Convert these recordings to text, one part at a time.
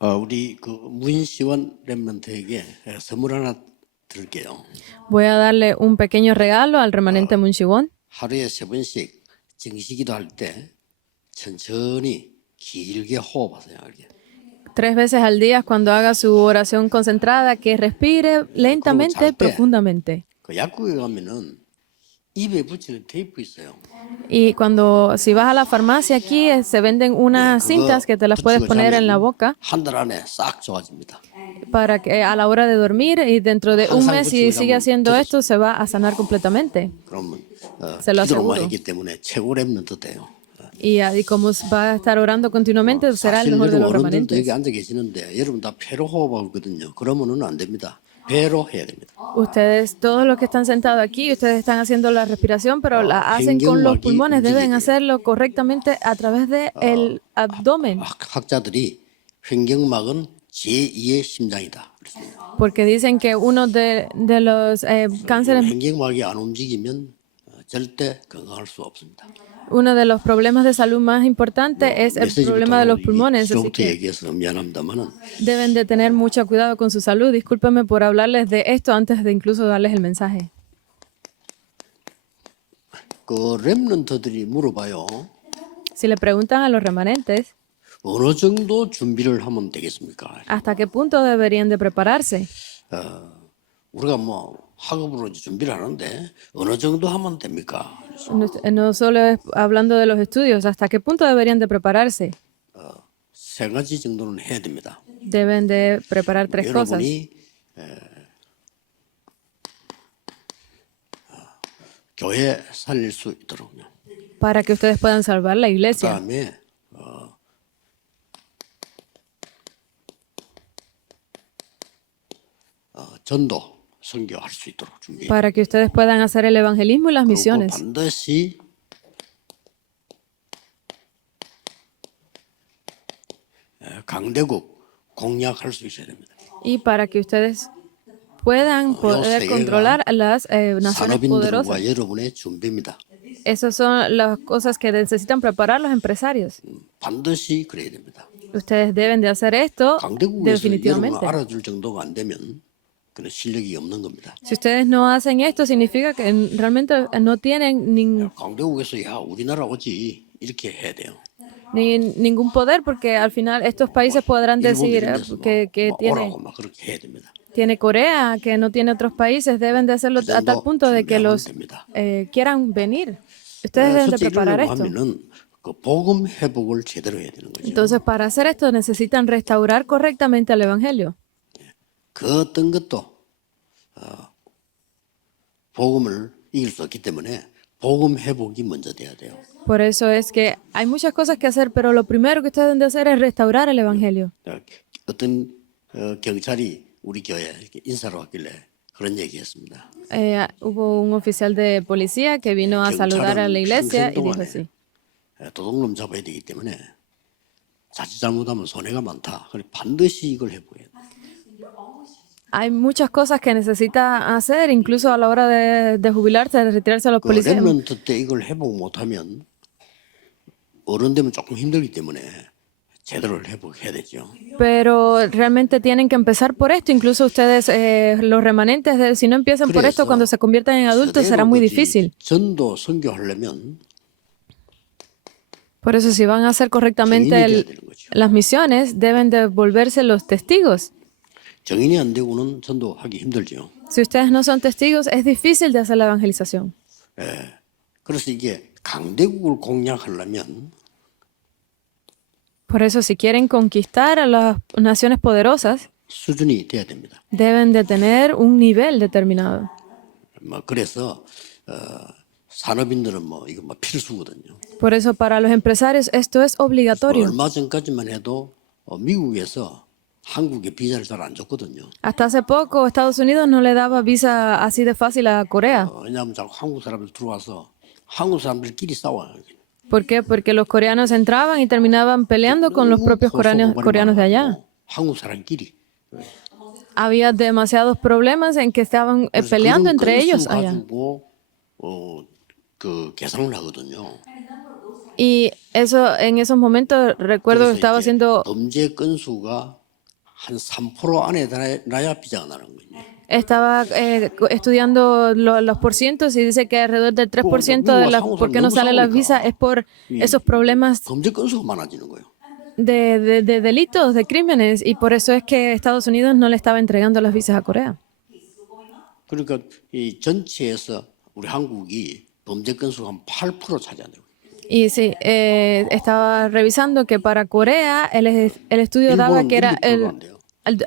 우리 그 문시원 랩런트에게 선물 하나 드릴게요. Voy a darle un pequeño regalo al remanente Munshibon. 하루에 3번씩 정식기도 할 때 천천히 길게 호흡하세요. 이렇게. 3 veces al día cuando haga su oración concentrada, que respire lentamente, 잘 때. profundamente. 그 약국에 가면은 입에 붙이는 테이프 있어요. Y si vas a la farmacia aquí, se venden unas cintas que te las puedes poner en la boca 한 달 안에 싹 좋아집니다. para que a la hora de dormir y dentro de un mes, si sigue haciendo esto, se va a sanar completamente. 그러면 Se lo 기도로만 aseguro. 했기 때문에 최고 랩런트 돼요. Y como va a estar orando continuamente, será el 사실 mejor de 여러분 los 어른들도 여기 remanentes. 앉아 계시는데 여러분 다 폐로 호흡하고 있거든요. 그러면은 안 됩니다. 배로 해야 됩니다. Ustedes, todos los que están sentados aquí, ustedes están haciendo la respiración, pero la hacen con los pulmones. Deben hacerlo correctamente a través del abdomen, 학자들이 횡격막은 제2의 심장이다. 그랬습니다. porque dicen que uno de los cánceres, 횡격막이 안 움직이면 절대 건강할 수 없습니다. uno de los problemas de salud más importantes es el problema de los pulmones. Así 이제부터 que 얘기해서 미안합니다만은 deben de tener mucho cuidado con su salud. Discúlpenme por hablarles de esto antes de incluso darles el mensaje. 그 렘넌트들이 물어봐요. Si le preguntan a los remanentes, 어느 정도 준비를 하면 되겠습니까? ¿hasta qué punto deberían de prepararse? 우리가 뭐 학업으로 준비를 하는데 어느 정도 하면 됩니까? No solo es hablando de los estudios, ¿hasta qué punto deberían de prepararse? 3가지 정도는 해야 됩니다. Deben de preparar 3 cosas 여러분이 교회 살릴 수 있도록요. para que ustedes puedan salvar la iglesia. 그다음에 전도 선교할 수 있도록 준비해요. Para que ustedes puedan hacer el evangelismo y las 그리고 misiones. 반드시 강대국 공략할 수 있어야 됩니다. Y para que ustedes puedan poder controlar a las naciones poderosas. 산업인들과 여러분의 준비입니다. Esas son las cosas que necesitan preparar los empresarios. 반드시 그래야 됩니다. Ustedes deben de hacer esto 강대국에서 definitivamente. 여러분을 알아줄 정도가 안 되면 그런 실력이 없는 겁니다. Si ustedes no hacen esto, significa que realmente no tienen 강대국에서 야 우리나라 오지 이렇게 해야 돼요. ningún poder, porque al final estos países podrán decir que 오라고 막 그렇게 해야 됩니다. tiene Corea, que no tiene otros países. Deben de hacerlo a tal punto de que los quieran venir. Ustedes deben de preparar esto. 하면은 그 복음 회복을 제대로 해야 되는 거죠. Entonces, para hacer esto necesitan restaurar correctamente el evangelio. 그 어떤 것도 복음을 이길 수 없기 때문에 복음 회복이 먼저 돼야 돼요. Por eso es que hay muchas cosas que hacer, pero lo primero que ustedes deben de hacer es restaurar el evangelio. 어떤 경찰이 우리 교회에 이렇게 인사로 왔길래 그런 얘기했습니다. Hubo un oficial de policía que vino a saludar a la iglesia y dijo así. 도둑놈 잡아야 되기 때문에 자칫 잘못하면 손해가 많다. 그래 반드시 이걸 해보야 돼. Hay muchas cosas que necesita hacer, incluso a la hora de jubilarse, de retirarse a los policías. 렘넌트 때 이걸 회복 못하면 어른 되면 조금 힘들기 때문에 제대로 회복해야 되죠. Pero realmente tienen que empezar por esto. Incluso ustedes, los remanentes, si no empiezan por esto, cuando se conviertan en adultos será muy difícil. 전도 선교하려면 Por eso, si van a hacer correctamente las misiones, deben de volverse los testigos. 정인이 안 되고는 전도하기 힘들죠. Si ustedes no son testigos, es difícil de hacer la evangelización. 그래서 이게 강대국을 공략하려면 Por eso, si quieren conquistar a las naciones poderosas, 수준이 돼야 됩니다. deben de tener un nivel determinado. 그래서 산업인들은 이거 필수거든요. Por eso, para los empresarios, esto es obligatorio. 얼마 전까지만 해도 미국에서 한국에 비자를 잘 안 줬거든요. Hasta hace poco, Estados Unidos no le daba visa así de fácil a Corea. 왜냐하면 자꾸 한국 사람들 들어와서 한국 사람들끼리 싸워요. ¿Por qué? Porque los coreanos entraban y terminaban peleando con los propios coreanos de allá. 한국 사람끼리. Había demasiados problemas en que estaban peleando entre ellos allá. 그 계산을 하거든요. Y eso, en esos momentos recuerdo que estaba haciendo 범죄 건수가 한 3% 안에 나야 비자가 나는 거예요. Estaba estudiando los porcientos y dice que alrededor del 3% de las, ¿por qué no salen las visas? Es por esos problemas 범죄 건수가 많아지는 거예요. de delitos, de crímenes, y por eso es que Estados Unidos no le estaba entregando las visas a Corea. 그러니까 이 전체에서 우리 한국이 범죄 건수가 한 8% 차지하는 거예요. Y sí, estaba revisando que para Corea el estudio daba que era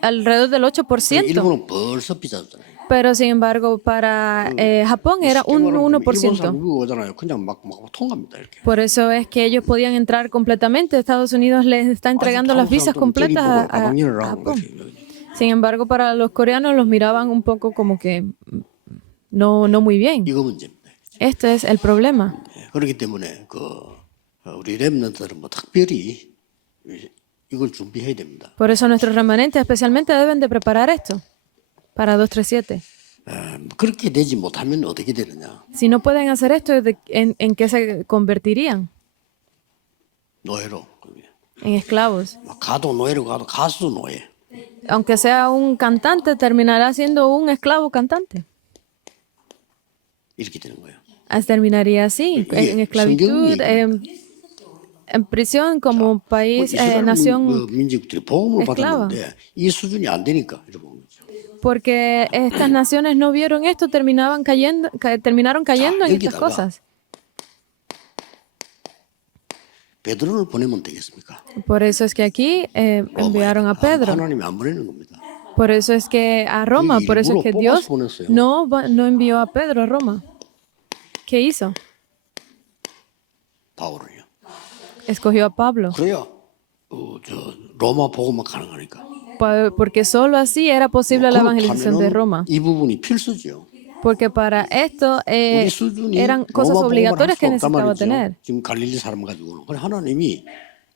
alrededor del 8%, 일본은 벌써 비싸졌잖아요. pero sin embargo para Japón era un 일본 1%. 사람 미국 오잖아요. 그냥 막 통합니다 이렇게. Por eso es que ellos podían entrar completamente. Estados Unidos les está entregando las visas completas a Japón. Sin embargo, para los coreanos los miraban un poco como que no muy bien. 이거 문제입니다. Este es el problema. 그렇기 때문에 우리 렘넌트들은 뭐 특별히 이걸 준비해야 됩니다. Por eso nuestros remanentes especialmente deben de preparar esto para 237. 그렇게 되지 못하면 어떻게 되느냐? Si no pueden hacer esto, ¿en qué se convertirían? 노예로. En esclavos. 가도 노예로 가도 가수도 노예. Aunque sea un cantante, terminará siendo un esclavo cantante. 이렇게 되는 거예요. Terminaría así, en esclavitud, en prisión como país, nación 민족들이 복음을 esclava. 받았는데 이 수준이 안 되니까 이런 거죠. Porque estas naciones no vieron esto, terminaron cayendo en estas 여기다가 cosas. 베드로를 보내면 되겠습니까? Por eso es que aquí enviaron a Pedro. 하나님이 안 보내는 겁니다. Por eso es que a Roma, por eso es que Dios no envió a Pedro a Roma. ¿Qué hizo? 바울을요. Escogió a Pablo, 그래야 로마 복음만 가능하니까. porque solo así era posible la evangelización de Roma. 이 부분이 필수죠. Porque para esto 우리 수준이 eran cosas 로마 복음을 obligatorias que 할 수 없단 necesitaba 말이죠. tener. 지금 갈릴리 사람 가지고는. 그래 하나님이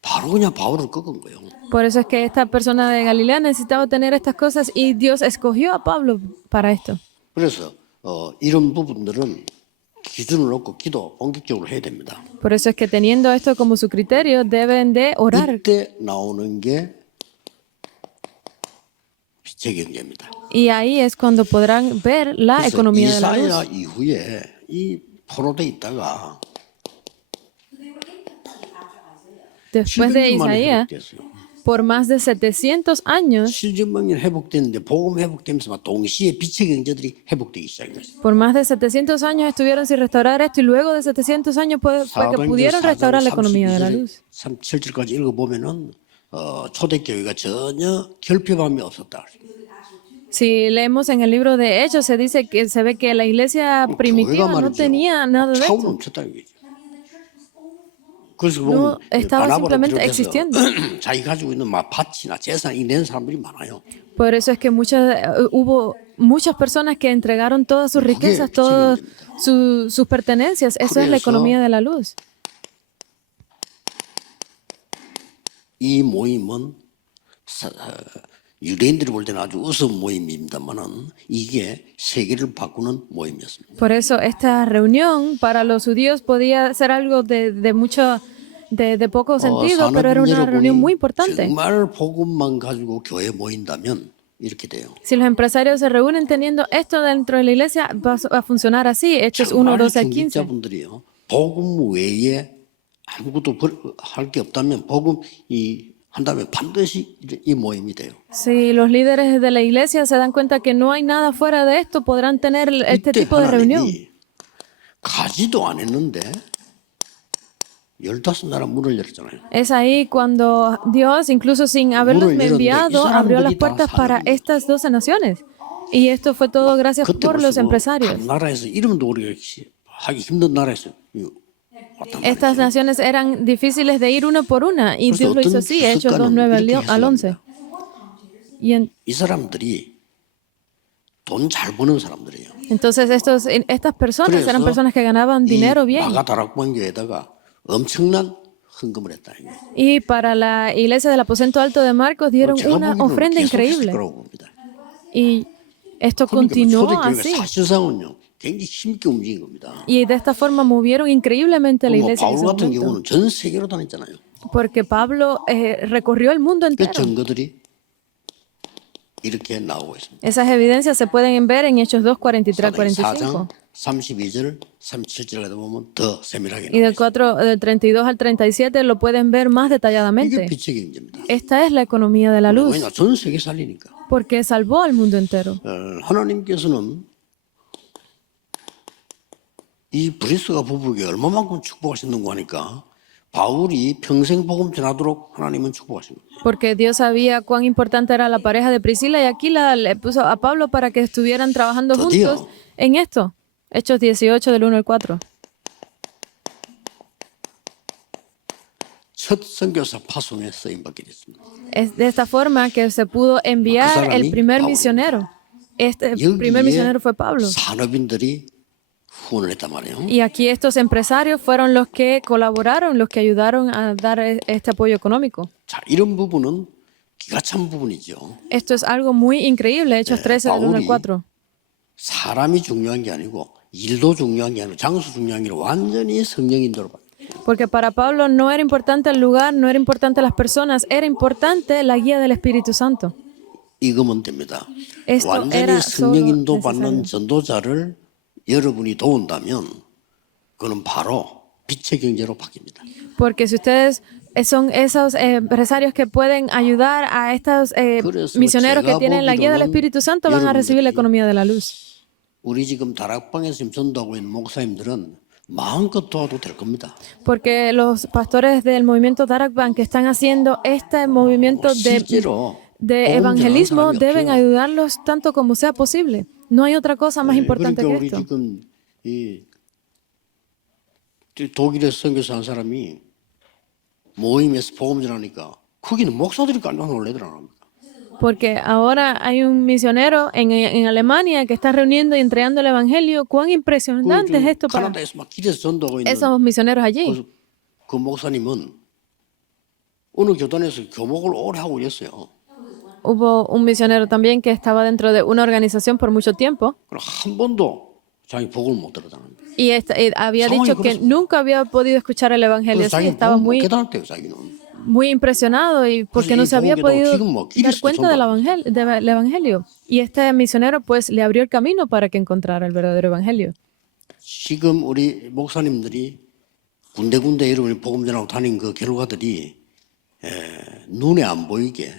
바로 그냥 바울을 꺾은 거예요. Por eso es que esta persona de Galilea necesitaba tener estas cosas y Dios escogió a Pablo para esto. 그래서 이런 부분들은 기준을 놓고 기도 본격적으로 해야 됩니다. Por eso es que teniendo esto como su criterio deben de orar. 이때 나오는 게 빛의 경제입니다. Y ahí es cuando podrán ver la 그래서 economía de la 이사야 luz. 이후에 이 포로돼 있다가 Después de 700년 만에 Isaías, 회복됐어요. por más de 700 años, 700년 회복됐는데 복음 회복되면서 막 동시에 빛의 경제들이 회복되기 시작했어요. por más de 700 años estuvieron sin restaurar esto y luego de 700 años fue que pudieron restaurar la economía de la luz. 37절까지 읽어보면은 초대교회가 전혀 결핍함이 없었다. Si leemos en el libro de Hechos, se dice que se ve que la iglesia primitiva no tenía nada de 차고 esto. 넘쳤다는 거죠. 그래서 No, 보면 estaba 바나바를 simplemente 비롯해서 existiendo. 자기 가지고 있는 막 밭이나 재산이 낸 사람들이 많아요. Por eso es que hubo muchas personas que entregaron todas sus riquezas, todas sus pertenencias. Eso es la economía de la luz. 이 모임은 유대인들이 볼 때는 아주 우스운 모임입니다만은 이게 세계를 바꾸는 모임이었습니다. Por eso esta reunión para los judíos podía ser algo de poco sentido, pero era una reunión muy importante. 정말 복음만 가지고 교회에 모인다면 이렇게 돼요. Si los empresarios se reúnen teniendo esto dentro de la iglesia, va a funcionar así. Hechos 1, 12 al 15. 중직자분들이요. 복음 외에 아무것도 할 게 없다면 복음 한다면 반드시 이 모임이 돼요. Si los líderes de la iglesia se dan cuenta que no hay nada fuera de esto, podrán tener este tipo de reunión. 가지도 안 했는데 15나라 문을 열었잖아요. Es ahí cuando Dios, incluso sin haberlos enviado, abrió las puertas para estas 12 naciones. Y esto fue todo gracias por los empresarios. 나라에서 이름도 우리가 하기 힘든 나라에서 Estas naciones eran difíciles de ir una por una y Dios lo hizo así, Hechos 2:9 al 11. 이 사람들이 돈 잘 버는 사람들이에요. Entonces estas personas eran personas que ganaban dinero bien. 마가 다락방교에다가 엄청난 헌금을 했다. Y para la iglesia del aposento alto de Marcos dieron una ofrenda increíble. Y esto continuó así. 사실상은요. 굉장히 힘있게 움직인 겁니다. Y de esta forma movieron increíblemente la iglesia. 바울 같은 경우는 전 세계로 다녔잖아요. Porque Pablo recorrió el mundo 그 entero. 증거들이 이렇게 나오고 있습니다. Esas evidencias se pueden ver en Hechos 2, 43 al 사도행 45. 4장 32절, 37절 가다 보면 더 세밀하게 Y 나오고 del 4, del 32 al 37 lo pueden ver más 이게 detalladamente. 빛의 경제입니다. Esta es la economía de la luz, 왜냐? 전 세계 살리니까. porque salvó al mundo entero. 하나님께서는 이 브리스가 부부에게 얼마만큼 축복하셨는가 하니까 바울이 평생 복음 전하도록 하나님은 축복하신 겁니다. Porque Dios sabía cuán importante era la pareja de Priscila y Aquila, le puso a Pablo para que estuvieran trabajando Todavía. juntos en esto. Hechos 18 del 1 al 4. 첫 선교사 파송에 쓰임받게 됐습니다. Es de esta forma que se pudo enviar el primer misionero. Este primer misionero fue Pablo. 산업인들이 후원을 했단 말이에요. Y aquí estos empresarios fueron los que colaboraron, los que ayudaron a dar este apoyo económico. 자, 이런 부분은 기가 찬 부분이죠. Esto es algo muy increíble, Hechos 13 del 1 al 바울이 4. 사람이 중요한 게 아니고 일도 중요한 게 아니고 장소 중요한 게 아니라 완전히 성령 인도로 받아요. Porque para Pablo no era importante el lugar, no era importante las personas, era importante la guía del Espíritu Santo. 이거면 됩니다. Esto 완전히 era 성령 solo 인도 받는 necesario. 전도자를 여러분이 도운다면 그는 바로 빛의 경제로 바뀝니다. Porque si ustedes son esos empresarios que pueden ayudar a estos misioneros que tienen la guía del Espíritu Santo, van a recibir la economía de la luz. 우리 지금 다락방에서 지금 전도하고 있는 목사님들은 마음껏 도와도 될 겁니다. Porque los pastores del movimiento Darakban que están haciendo este movimiento 실제로 de evangelismo deben ayudarlos tanto como sea posible. No hay otra cosa más importante 그러니까 que 우리 esto. 지금 이 독일에서 선교사 한 사람이 모임에서 복음 전하니까 거기는 목사들이 깜짝 놀래더라고요. Porque ahora hay un misionero en Alemania que está reuniendo y entregando el evangelio. Cuán impresionante es esto para 캐나다에서 막 길에서 전도하고 있는 esos misioneros allí. 그 목사님은 어느 교단에서 교목을 오래 하고 있었어요. Hubo un misionero también que estaba dentro de una organización por mucho tiempo 그럼 한 번도 자기 복음을 못 들었다는 거예요. y había dicho que nunca había podido escuchar el evangelio. 그래서 Sí, 자기 estaba 복음 못 muy, 깨달았대요, 자기는. muy impresionado y porque no se había podido dar cuenta del evangelio. Y este misionero pues le abrió el camino para que encontrara el verdadero evangelio. 지금 우리 목사님들이 군데군데 여러분이 복음 전하고 다닌 그 결과들이 눈에 안 보이게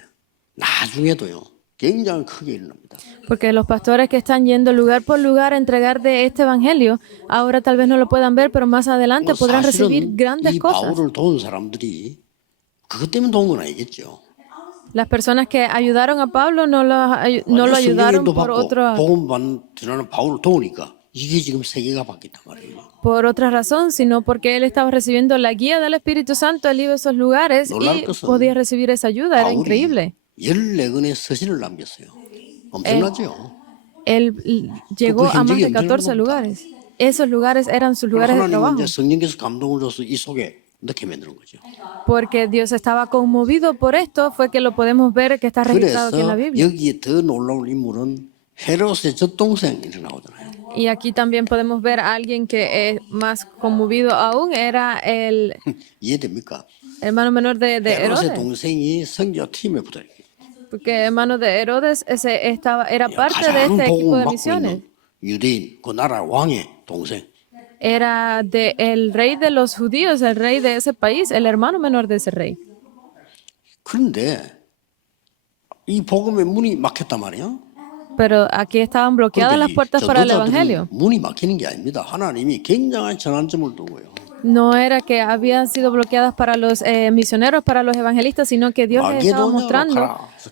나중에도요 굉장히 크게 일어납니다. Porque los pastores que están yendo lugar por lugar a entregar de este evangelio, ahora tal vez no lo puedan ver, pero más adelante podrán recibir grandes 이 cosas. 바울을 도운 사람들이 그것 때문에 도운 건 아니겠죠. Las personas que ayudaron a Pablo no lo ayudaron por 복음 전하는 바울을 도우니까 이게 지금 세계가 바뀌었단 말이에요. por otra razón, sino porque él estaba recibiendo la guía del Espíritu Santo, él iba a esos lugares y podía recibir esa ayuda. Era increíble. 14권의 서신을 남겼어요. 엄청나죠? Él llegó a más de 14 lugares. Esos lugares eran sus lugares de trabajo. 하나님은 이제 성령께서 감동을 줘서 이 속에 넣게 만드는 거죠. Porque Dios estaba conmovido por esto, fue que lo podemos ver que está registrado aquí en la 그래서 Biblia. 여기에 더 놀라운 인물은 헤롯의 젖동생 이렇게 나오잖아요. Y aquí también podemos ver a alguien que es más conmovido aún, era el 이해됩니까? hermano menor de 헤롯의 Herodes. 동생이 선교팀에 붙어 있어요. Porque el hermano de Herodes era parte de 가장 este equipo 복음을 de 받고 misiones. 있는 유대인 그 나라 왕의 동생. Era el rey de los judíos, el rey de ese país, el hermano menor de ese rey. 그런데 이 복음의 문이 막혔단 말이에요. Pero aquí estaban bloqueadas las puertas para el evangelio. 문이 막히는 게 아닙니다. 하나님이 굉장한 전환점을 두고요. No era que habían sido bloqueadas para los misioneros, para los evangelistas, sino que Dios les estaba mostrando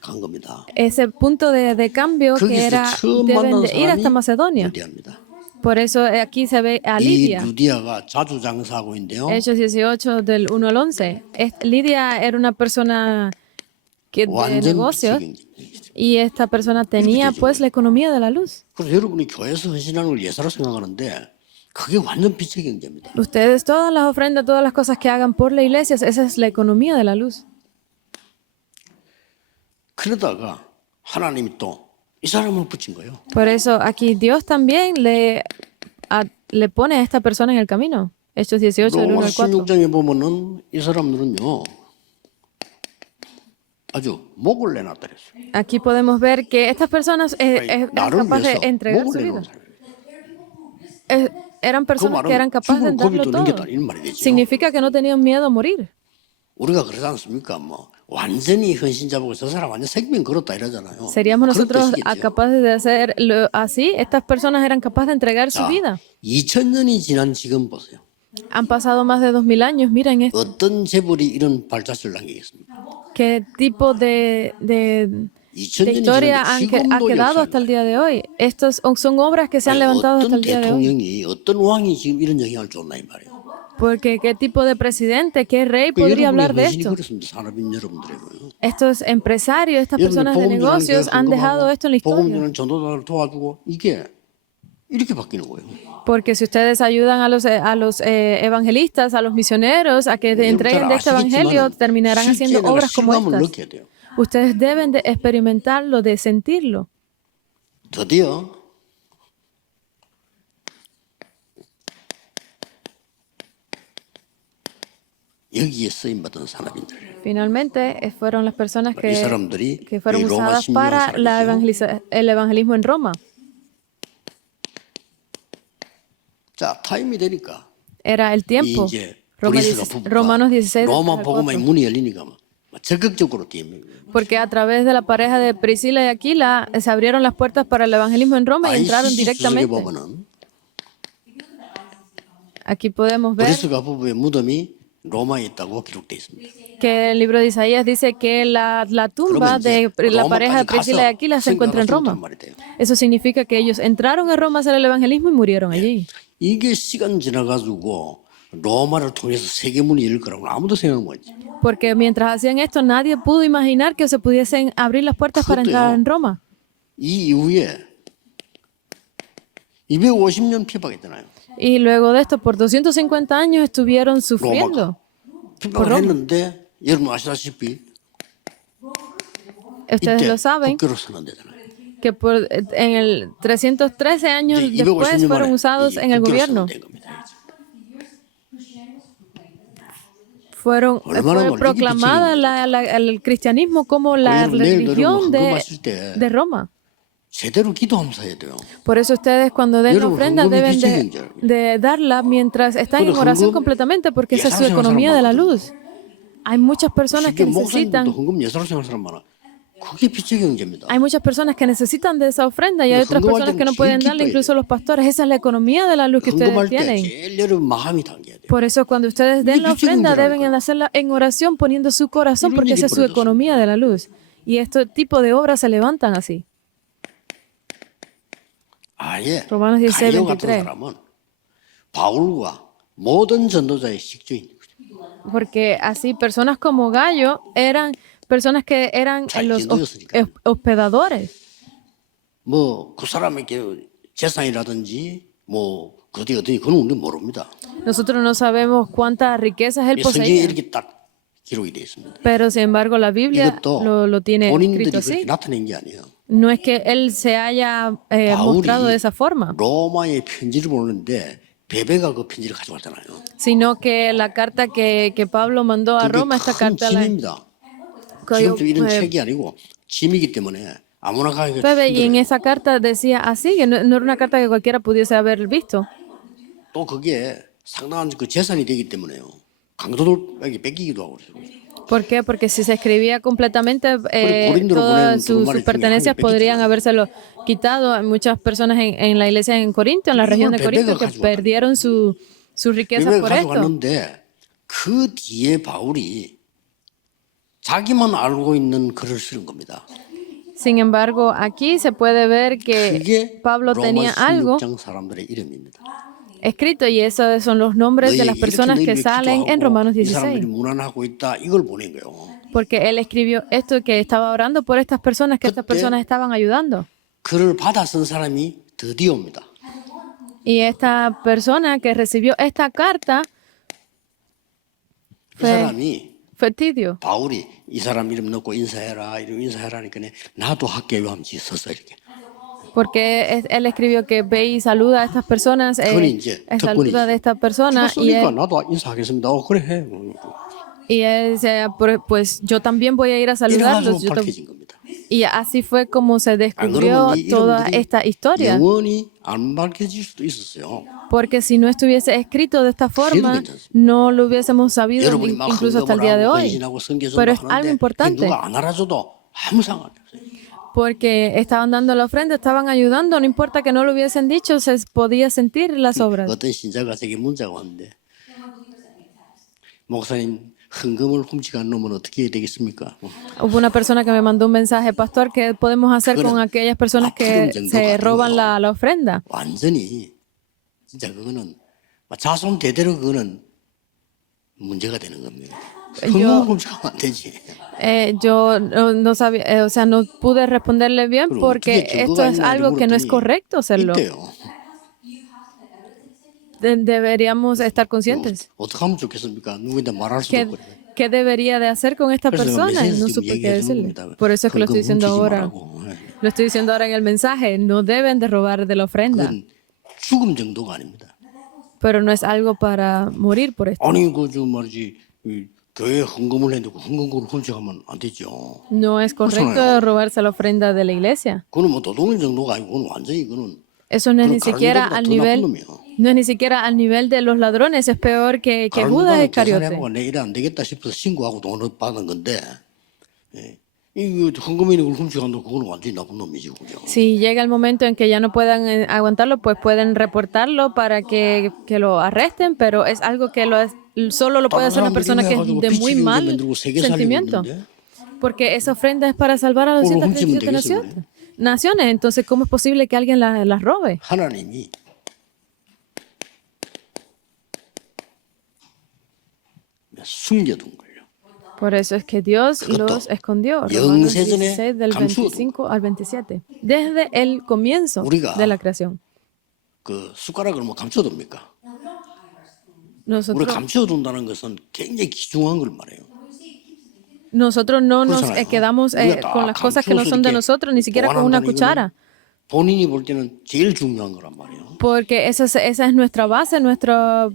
간 겁니다. ese punto de cambio que era deben de ir hasta Macedonia. 루디아입니다. Por eso aquí se ve a Lidia. 이 루디아가 자주 장사하고 있는데요. Hechos 18 del 1 al 11. Lidia era una persona de negocios y esta persona tenía pues la economía de la luz. 그래서 여러분이 교회에서 헌신하는 걸 예사로 생각하는데 그게 완전 빛의 경제입니다. Ustedes todas las ofrendas, todas las cosas que hagan por la iglesia, esa es la economía de la luz. 그러다가 하나님이 또 이 사람을 붙인 거예요. Por eso aquí Dios también le pone a esta persona en el camino. Hechos 18 del 1 로마 al 4. 16장에 보면은 이 사람들은요. 아주 목을 내놨다 그랬어요. Aquí podemos ver que estas personas eran 나를 capaces de 위해서 entregar su 목을 vida. 내놓은 사람이에요. Eran 그 personas que eran 말은 capaces de 죽을 darlo 고비도 todo. 넘겼다 이런 말이 되죠. Significa que no tenían miedo a morir. 우리가 그러지 않습니까? 뭐 완전히 헌신자보고 저 사람 완전 생명 걸었다 이러잖아요. ¿Seríamos 그런 nosotros 뜻이겠죠. capaces de hacerlo así? Estas personas eran capaces de entregar su 자, vida. 2000년이 지난 지금 보세요. Han pasado más de 2000 años. Miren esto. 어떤 재벌이 이런 발자취를 남기겠습니까? ¿Qué tipo de 2000년이 historia 지났는데 ha 지금도 quedado 역사입니다. hasta el día de hoy? Estos son obras que se han levantado hasta 어떤 el día de hoy. 대통령이 어떤 왕이 지금 이런 영향을 줬나 이 말이에요. Porque qué tipo de presidente, qué rey podría hablar de 여러분의 헌신이 esto. 그렇습니다. 산업인 여러분들에고요. Estos empresarios, estas personas de negocios han dejado esto en la historia. 복음주는 전도자를 도와주고 이게 이렇게 바뀌는 거예요. Porque si ustedes ayudan a los evangelistas, a los misioneros, a que entreguen de este evangelio, terminarán haciendo obras como 실감을 estas. 느껴야 돼요. Ustedes deben de experimentarlo, de sentirlo. 드디어 여기에 쓰임받은 산업인들. Finalmente, fueron las personas 이 사람들이 que fueron 이 로마 usadas 신령 para 사람이죠. el evangelismo en Roma. 자, 타임이 되니까 Era el tiempo. 이제 Roma 브리스가 16, 부부가 Romanos 16. 로마 4. 복음의 문이 열리니까 막 적극적으로 뛰면 Porque a través de la pareja de Priscila y Aquila se abrieron las puertas para el evangelismo en Roma y entraron ICC 주석에 directamente. 보면은 Aquí podemos ver 브리스가 부부의 무덤이 로마에 있다고 기록되어 있습니다. que el libro de Isaías dice que la tumba 그러면 이제 de la pareja de 로마까지 Priscila y 가서 Aquila se encuentra en 생각을 Roma. 했단 말이 돼요. Eso significa que ellos entraron a Roma a hacer el evangelismo y murieron allí. 이게 시간 지나가지고 로마를 통해서 세계문이 열릴 거라고 아무도 생각 못했지. Porque mientras hacían esto, nadie pudo imaginar que se pudiesen abrir las puertas para entrar en Roma. 이 이후에 250년 핍박했잖아요. Y luego de esto, por 250 años estuvieron sufriendo. 핍박을 했는데 여러분 아시다시피 Ustedes 이때 lo saben, 국교로 선언되잖아요. que en el 313 años 이제 después 250년 fueron 만에 usados 이 en el 국교로 gobierno. 선언된 겁니다. Fue 얼마나 proclamada el cristianismo como la 오늘 내일 religión 여러분 헌금하실 때 de Roma. 제대로 기도하면서 해야 돼요. Por eso ustedes cuando den la 여러분, ofrenda 헌금이 deben 빛의 경제라고요. de darla mientras están en 근데 oración 헌금 completamente porque esa es su 예사로 생각하는 economía de la 사람 luz. Hay muchas personas que 실제 목사님들도 necesitan, 헌금 예사로 생각하는 사람 많아. 그게 빛의 경제입니다. hay muchas personas que necesitan de esa ofrenda y hay Pero otras 헌금할 personas que no 때는 pueden 제일 darle, 기뻐해야 incluso los pastores. Esa es la economía de la luz que ustedes 헌금할 때 tienen. 제일 여러분 마음이 담겨야 돼요. Por eso cuando ustedes den la 빛의 ofrenda 경제라니까요. deben hacerla en oración poniendo su corazón 이런 porque 일이 esa es su 벌어졌습니다. economía de la luz. Y este tipo de obras se levantan así. 아예 Romanos 16, 갈리오 같은 23. 사람은 바울과 모든 전도자의 식주인 거죠. Porque así personas como Gallo eran personas que eran 잘 los 인도였으니까요. hospedadores. 뭐 그 사람에게 재산이라든지 뭐 그게 어디 그건 우리 모릅니다. Nosotros no sabemos cuántas riquezas él 성경에 poseía, 이렇게 딱 기록이 되어 있습니다. pero sin embargo la Biblia 이것도 lo tiene 본인들이 escrito 그렇게 así. 나타낸 게 아니에요. No es que él se haya mostrado de esa forma, 로마에 편지를 보내는데 베베가 그 편지를 가져왔잖아요. sino que la carta que Pablo mandó a 그게 Roma, esta 큰 carta 짐입니다. 지금도 이런 책이 아니고 짐이기 때문에 아무나 가기가 Pepe, y en 힘들어요. esa carta decía así, que no era una carta que cualquiera pudiese haber visto. 또 그게 상당한 그 재산이 되기 때문에요. 강도들에게 뺏기기도 하고 그래요. ¿Por qué? Porque si se escribía completamente, Corinto lo todas ponen sus por pertenencias mal, podrían habérselo quitado. Hay muchas personas en la iglesia en Corinto, en la región de Corinto, que perdieron sus riquezas 베베가 por esto. 가져왔는데 그 뒤에 바울이 자기만 알고 있는 글을 쓰는 겁니다. Sin embargo, aquí se puede ver que 그게 Pablo 로마 tenía algo 16장 사람들의 이름입니다. escrito y esos son los nombres de las 너희에게 personas 이렇게 que 너희를 salen en 기도하고 Romanos 이 사람들이 16. 무난하고 있다 이걸 보낸 거예요. Porque él escribió esto, que estaba orando por estas personas, que estas 그때 personas estaban ayudando. 글을 받아 쓴 사람이 드디어 옵니다. Y esta persona que recibió esta carta 이 사람이 fue Tidio. 바울이 이 사람 이름 넣고 인사해라 이름 인사해라니까 나도 학교 요함지 썼어 이렇게. Porque él escribió que ve y saluda a estas personas, 그건 이제 saluda de esta persona y 쓰니까 나도 인사하겠습니다. 그래 해. Y él decía, pues yo también voy a ir a saludarlos. 이래가지고 밝혀진 겁니다. Y así fue como se 안 그러면 descubrió 이 toda 이름들이 esta historia. 영원히 안 밝혀질 수도 있었어요. Porque si no estuviese escrito de esta forma, 괜찮습니다. no lo hubiésemos sabido 여러분이 막 incluso hasta el día de 헌금을 하고 hoy. 헌신하고 성교전도 Pero es algo 하는데 importante. 누가 안 알아줘도 아무 상관이 없어요. Porque estaban dando la ofrenda, estaban ayudando, no importa que no lo hubiesen dicho, se podía sentir las obras. 어떤 신자가 제게 문자가 왔는데 목사님 헌금을 훔치고 안 놓으면 어떻게 해야 되겠습니까? Hubo una persona que me mandó un mensaje, pastor, ¿qué podemos hacer con aquellas personas que se roban la ofrenda? 완전히 진짜 그거는 자손 대대로 그거는 문제가 되는 겁니다. 헌금을 훔치면 안 되지. Yo no sabía, o sea, no pude responderle bien 그럼 porque 어떻게 esto 증거가 es 있나 algo que no es 물었더니 correcto hacerlo. 있대요. Deberíamos estar conscientes. 어떻게 하면 좋겠습니까? 누구한테 말할 수도 없고. ¿Qué debería de hacer con esta 그래서 persona? 메시지 No 지금 supe qué 얘기해 주는 decirle. 겁니다. Por eso es que lo estoy 헌금 diciendo 훔치지 ahora. 말라고. Lo estoy diciendo ahora en el mensaje. No deben de robar de la ofrenda. 그건 죽음 정도가 아닙니다. Pero no es algo para morir por esto. 아니 그저 말이지 이 교회 헌금을 했는데 헌금을 훔쳐가면 안 되죠. No es correcto robarse la ofrenda de la iglesia. 그건 뭐 도둑인 정도가 아니고 그건 완전히 그건 Eso no es ni 그건 siquiera 가룟유다보다 al 더 nivel, 나쁜 놈이야. no es ni siquiera al nivel de los ladrones. Es peor que Judas 가룟유다는 Iscariote. 계산해보고 내 일이 안 되겠다 싶어서 신고하고 돈을 받은 건데 이 헌금이 걸 훔쳐간다 그건 완전히 나쁜 놈이지 그죠. Si llega el momento en que ya no puedan aguantarlo, pues pueden reportarlo para que lo arresten, pero es algo que solo lo puede hacer una persona que es de muy mal sentimiento. Porque esa ofrenda es para salvar a 237 naciones. Entonces, ¿cómo es posible que alguien las robe? 하나님이 숨겨둔 거예요. Por eso es que Dios los escondió. Romanos 영세전에 16 del 감추어둔 25 al 27. Desde el comienzo 우리가 de la creación. 그 숟가락을 뭐 감춰둡니까? 우리 Nosotros, 감춰둔다는 것은 굉장히 귀중한 걸 말해요. nosotros no nos 그렇잖아요. quedamos 우리가 con 다 las cosas que no son de 감추어서 nosotros, ni siquiera con una 보관한다는 cuchara. 이거는 본인이 볼 때는 제일 중요한 거란 말이에요. Porque esa es nuestra base, nuestros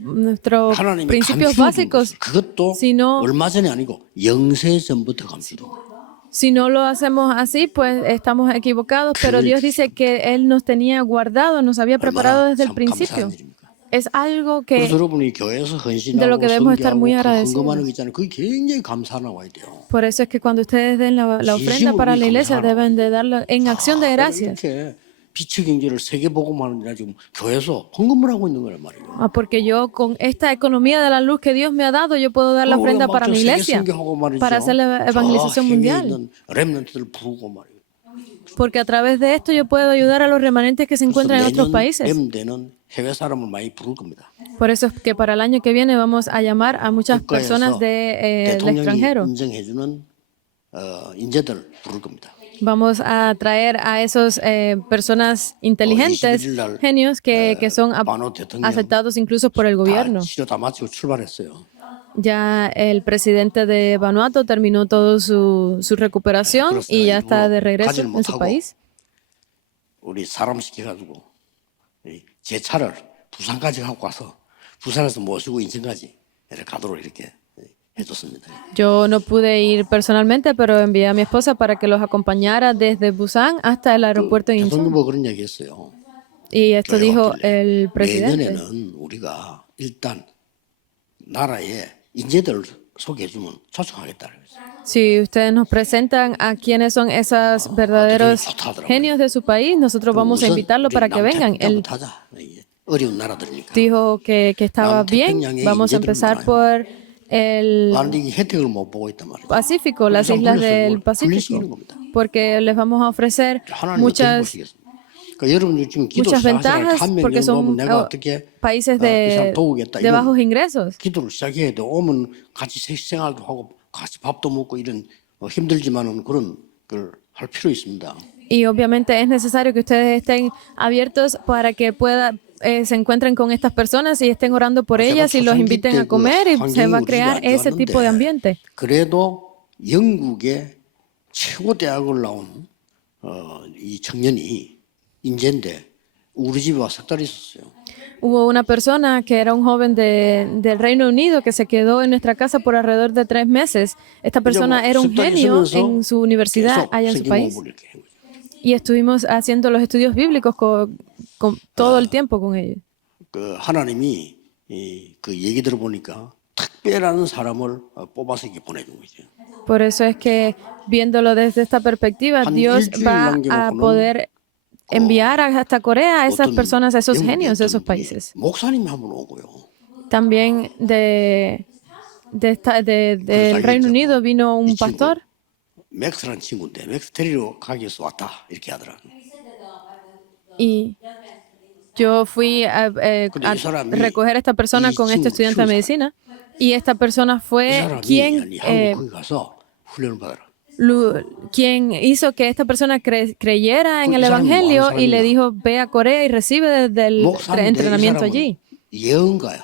하나님이 principios 감추어둔 básicos. 것을 그것도 Si no, 얼마 전이 아니고 영세 전부터 감추어둔 거예요. si no lo hacemos así, pues estamos equivocados. Pero Dios dice que Él nos tenía guardado, nos había preparado 얼마나 desde el 참 principio. 감사한 일입니까? Es algo que 그래서 여러분이 교회에서 헌신하고 de lo que debemos estar muy 성교하고 agradecidos. 헌금하는 거 있잖아요. 그게 굉장히 감사하고 와야 돼요. por eso es que cuando ustedes den la ofrenda para la iglesia deben de darlo en acción de gracias. 이렇게 빛의 경제를 세계 복음하는 데나 지금 교회에서 헌금을 하고 있는 거란 말이에요. Porque yo con esta economía de la luz que Dios me ha dado, yo puedo dar la ofrenda para mi iglesia, para hacer la evangelización mundial. 렘넌트들 부르고 말이에요. Porque a través de esto yo puedo ayudar a los remanentes que se encuentran en otros países. 렘되는 해외 사람을 많이 부를 겁니다. Por eso es que para el año que viene vamos a llamar a muchas personas del 대통령이 extranjero. 인정해주는 인재들 부를 겁니다. Vamos a traer a esos personas inteligentes, 21일 날, genios que son 바노 대통령 aceptados incluso por el gobierno. 다 치료 다 마치고 출발했어요. Ya el presidente de Vanuatu terminó toda su recuperación y ya está de regreso en su país. 우리 사람 시켜가지고 제 차를 부산까지 갖고 와서 부산에서 모시고 인천까지 이렇게 가도록 이렇게 해줬습니다. Yo no pude ir personalmente, pero envié a mi esposa para que los acompañara desde Busan hasta el aeropuerto de Incheon. 대통령도 그런 얘기했어요. Y esto dijo el presidente. 내년에는 우리가 일단 나라에 인재들 소개해주면 초청하겠다. Si ustedes nos presentan a quiénes son esos verdaderos genios de su país, nosotros vamos a invitarlos para que vengan. Él 어려운 나라들이니까. dijo que estaba bien. Vamos a empezar por el 나는 이 혜택을 못 보고 있단 말이에요. Pacífico, las islas del Pacífico, porque les vamos a ofrecer muchas ventajas, porque son países de bajos ingresos. 기도를 시작해야 돼. 오면 같이 생활도 하고 같이 밥도 먹고 이런 힘들지만은 그런 걸 할 필요 있습니다. Y obviamente es necesario que ustedes estén abiertos para que se encuentren con estas personas y estén orando por ellas y los inviten a comer y se va a crear ese tipo de ambiente. 그래도 영국의 최고 대학을 나온 이 청년이 인재인데 우리 집에 와서 석 달 있었어요. Hubo una persona que era un joven del Reino Unido que se quedó en nuestra casa por alrededor de 3 meses. Esta persona era un 석 달 genio 있으면서 en su universidad 계속 allá en su 성경 país. 공부를 이렇게 한 거죠. Y estuvimos haciendo los estudios bíblicos todo el tiempo con ellos. 그 하나님이 그 얘기 들어보니까 특별한 사람을 뽑아서 이렇게 보내준 거죠. Por eso es que, viéndolo desde esta perspectiva, 한 Dios 일주일 va a 남겨놓고는 poder enviar hasta Corea a esas 어떤 personas, a esos 영국의 genios de 어떤 esos 분이 países. 목사님이 한 분 오고요. También del Reino Unido vino un pastor. 맥스라는 친구인데 맥스 데리러 가기 위해서 왔다 이렇게 하더라고요. Y yo fui a recoger a esta persona con este estudiante de medicina. Y esta persona 이 fue 사람이 quien, 한국 거기 가서 훈련을 받아라. quien hizo que esta persona creyera en el 이 사람이 뭐 Evangelio 하는 y le 사람이냐? dijo, ve a Corea y recibe del 목사인데 이 entrenamiento 사람은 allí. 예언가요.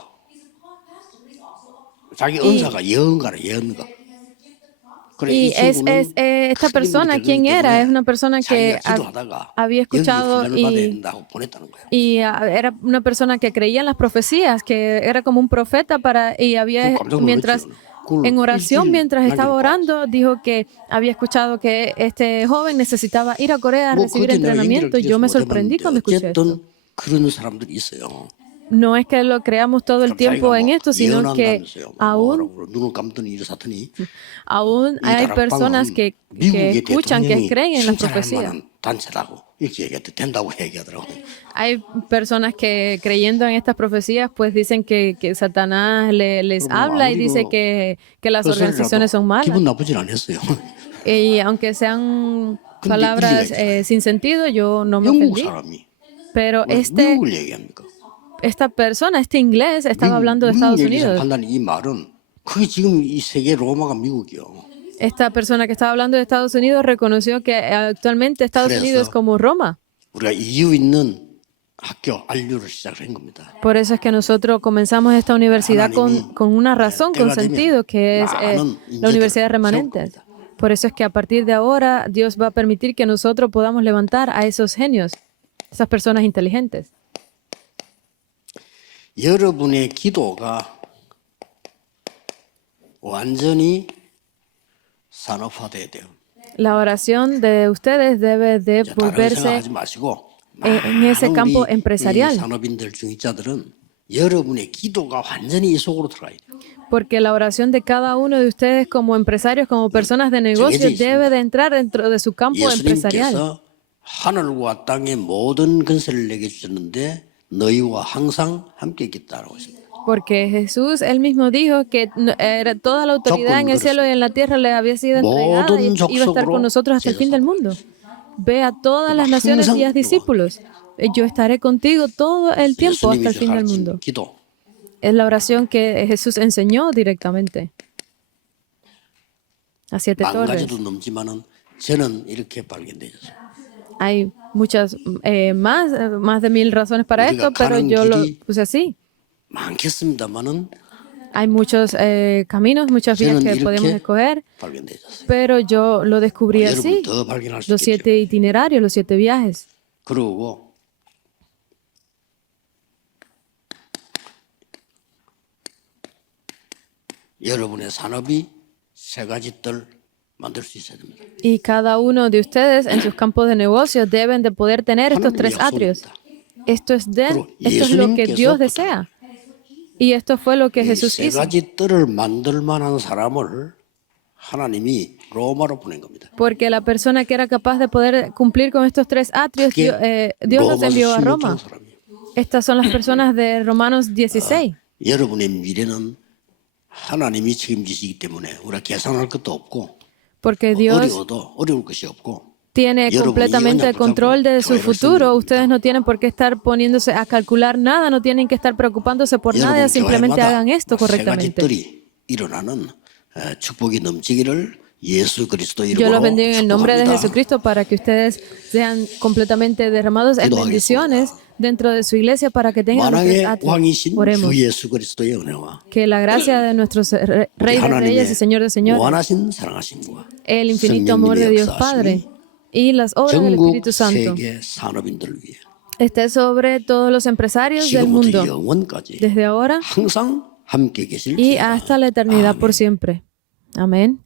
자기 은사가 예언가라 예언가. 그래, Y 이 친구는 esta 큰 persona, 힘이 ¿quién 되기 era? 때문에 Es una persona que 자기가 기도하다가 había escuchado 연기 훈련을 받아야 된다고 보냈다는 거예요. era una persona que creía en las profecías, que era como un profeta y había, 깜짝 mientras 놀랐죠. 그걸 en oración, 일주일 mientras estaba 남겨놓고 orando, dijo que había escuchado que este joven necesitaba ir a Corea a 뭐 recibir 그때 내가 entrenamiento. 얘기를 Yo me 드려서 sorprendí cuando escuché esto. 어쨌든 그런 사람들이 있어요. No es que lo creamos todo el 그럼 tiempo 자기가 en 뭐 esto, sino que 예언한다면서요. aún 눈을 감더니 이러사더니 aún 이 hay personas 다락방은 que 미국의 escuchan, que 대통령이 creen en las 칭찬할 profecías. 만한 단체라고 이렇게 얘기해도 된다고 얘기하더라고요. Hay personas que creyendo en estas profecías pues dicen que Satanás les 그럼 habla y 아무리 dice 그 que las organizaciones son malas. 기분 나쁘진 않았어요. Y aunque sean 근데 palabras 일리가 있잖아요. sin sentido, yo no me 영국 ofendí. 사람이 Pero 왜 미국을 얘기합니까? esta persona, este inglés, estaba hablando de Estados 미국 얘기에서 Unidos. 판단이 이 말은 그게 지금 이 세계 로마가 미국이요. Esta persona que estaba hablando de Estados Unidos reconoció que actualmente Estados 그래서 Unidos es como Roma. 우리가 이유 있는 학교 안류를 시작을 한 겁니다. Por eso es que nosotros comenzamos esta universidad con una razón, con sentido, que es la Universidad de Remanentes. Por eso es que a partir de ahora Dios va a permitir que nosotros podamos levantar a esos genios, esas personas inteligentes. 여러분의 기도가 완전히 산업화돼야 돼요. La oración de ustedes debe de 다른 volverse 생각하지 마시고 en ese campo 많은 우리 empresarial. 이 산업인들 중위자들은 여러분의 기도가 완전히 이 속으로 들어가야 돼요. Porque la oración de cada uno de ustedes como empresarios, como personas de negocio, debe de entrar dentro de su campo empresarial. 예수님께서 하늘과 땅의 모든 근세를 내게 주셨는데 너희와 항상 함께 있겠다라고 했습니다. Porque Jesús, él mismo dijo que toda la autoridad en el cielo y en la tierra le había sido entregada y iba a estar con nosotros hasta el fin del mundo. Ve a todas las naciones y haz discípulos. Yo estaré contigo todo el tiempo hasta el fin del mundo. 기도. Es la oración que Jesús enseñó directamente a 7 만 torres. 가지도 넘지만은 저는 이렇게 발견되었어요. Hay muchas más de 1000 razones para esto, pero yo lo puse así. 많겠습니다만은 Hay muchos caminos, muchas vías que podemos escoger, 발견되었어요. pero yo lo descubrí así. 여러분 더 발견할 수 Los 있겠죠. 7 itinerarios, los 7 viajes. 그러고 여러분의 산업이 세 가지 뜰 만들 수 있어야 됩니다. Y cada uno de ustedes en sus campos de negocio deben de poder tener estos 3 atrios. Esto es lo que Dios desea. Y esto fue lo que Jesús 세 hizo. 가지 뜰을 만들 만한 사람을 하나님이 로마로 보낸 겁니다. Porque la persona que era capaz de poder cumplir con estos 3 atrios, Dios los envió a Roma. Estas son las personas de Romanos 16. 여러분의 미래는 하나님이 책임지시기 때문에 우리가 계산할 것도 없고 Porque Dios 어려워도 어려울 것이 없고 tiene completamente el control de su futuro. Ustedes no tienen por qué estar poniéndose a calcular nada, no tienen que estar preocupándose por nada, simplemente hagan esto 세 가지 correctamente. 뜰이 일어나는 축복이 넘치기를 예수 그리스도 Yo 이름으로 los bendigo en el nombre de 축복합니다. Jesucristo para que ustedes sean completamente derramados en bendiciones dentro de su iglesia para que tengan los 3 만왕의 atrios. 왕이신 Oremos. 주 예수 그리스도의 은혜와 Que la gracia de nuestro Rey de Reyes y Señor de Señores, 무한하신 사랑하심과 el infinito amor de Dios Padre y las obras del 전국 Espíritu Santo, 세계 산업인들을 위해 esté sobre todos los empresarios del 지금부터 mundo, 영원까지 desde ahora 항상 함께 계실 y 지어다. hasta la eternidad por siempre. Amén.